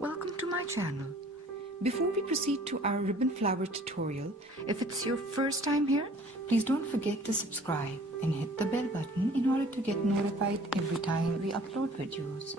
Welcome to my channel. Before we proceed to our ribbon flower tutorial, if it's your first time here, please don't forget to subscribe and hit the bell button in order to get notified every time we upload videos.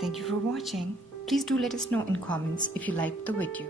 Thank you for watching. Please do let us know in comments if you liked the video.